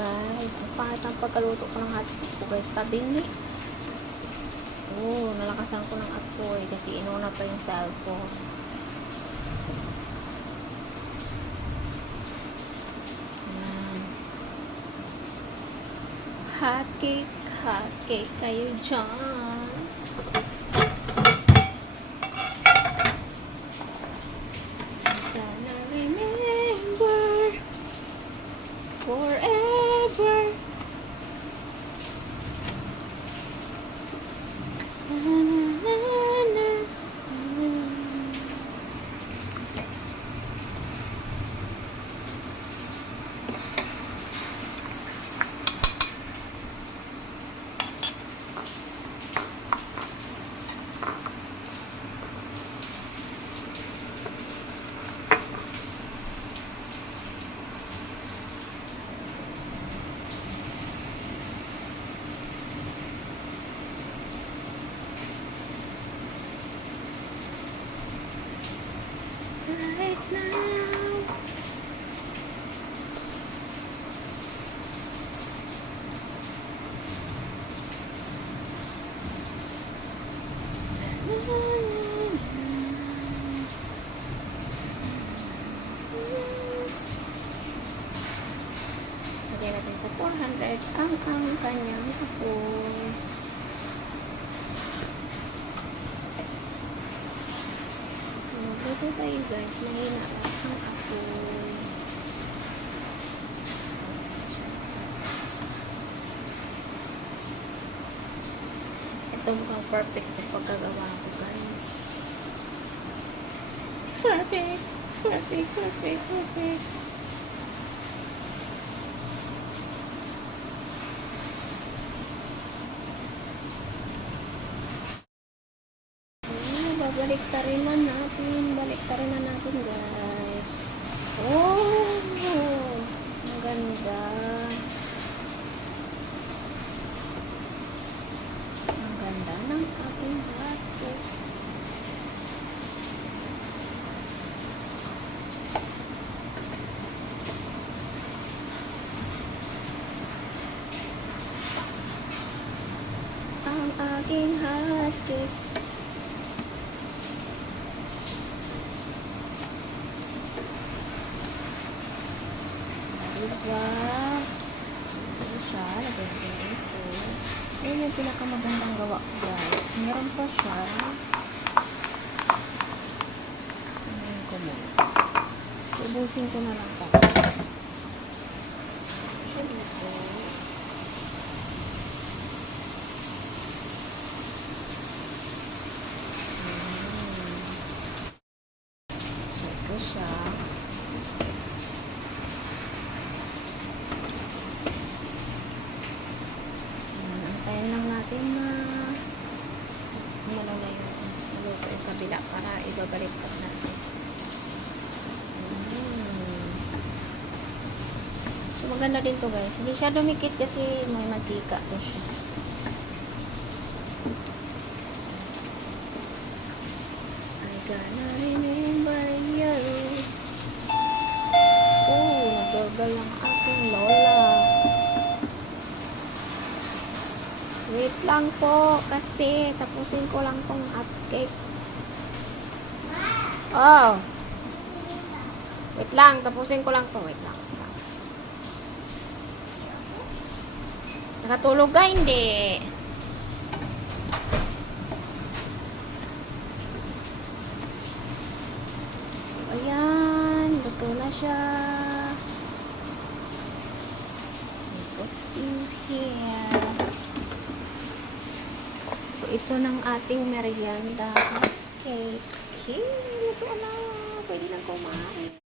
Guys, ang pangit ang pagkaluto ko ng hotcake ko guys. Tabingi. Oh, nalakasan ko ng apoy kasi inuna pa yung cellphone. Ayan. Hotcake kayo dyan. Gonna remember forever. Right now. Lagyan natin sa 400 ang kanyang apoy. So, luto tayo guys. Mahina lang ang apoy. Ito mukhang perfect na pagkagawa ko guys. Perfect. Baliktarin na natin guys. Oh, ang ganda. Ang ganda ng ating hotcake. Ang aking hotcake. Diba? Ito siya. Nagagawin ito. Ayan yung pinakamagandang gawa ko guys. Meron pa siya. Ayan ko mo. Ubusin ko na lang pa. Siya dito. Ito siya. Maluto sa bila para ibabalik pa natin. So maganda din to guys. Hindi siya dumikit kasi may mantika to siya. I gonna remember you. Oh, nagdorgal ang aking lola. Wait lang po kasi tapusin ko lang tong hotcake. Oh. Wait lang, tapusin ko lang to. Wait lang. Nakatulog ka hindi? So ayan, luto na siya. Put you here. So, ito ng ating merienda. Okay. Luto na. Pwede na kumain.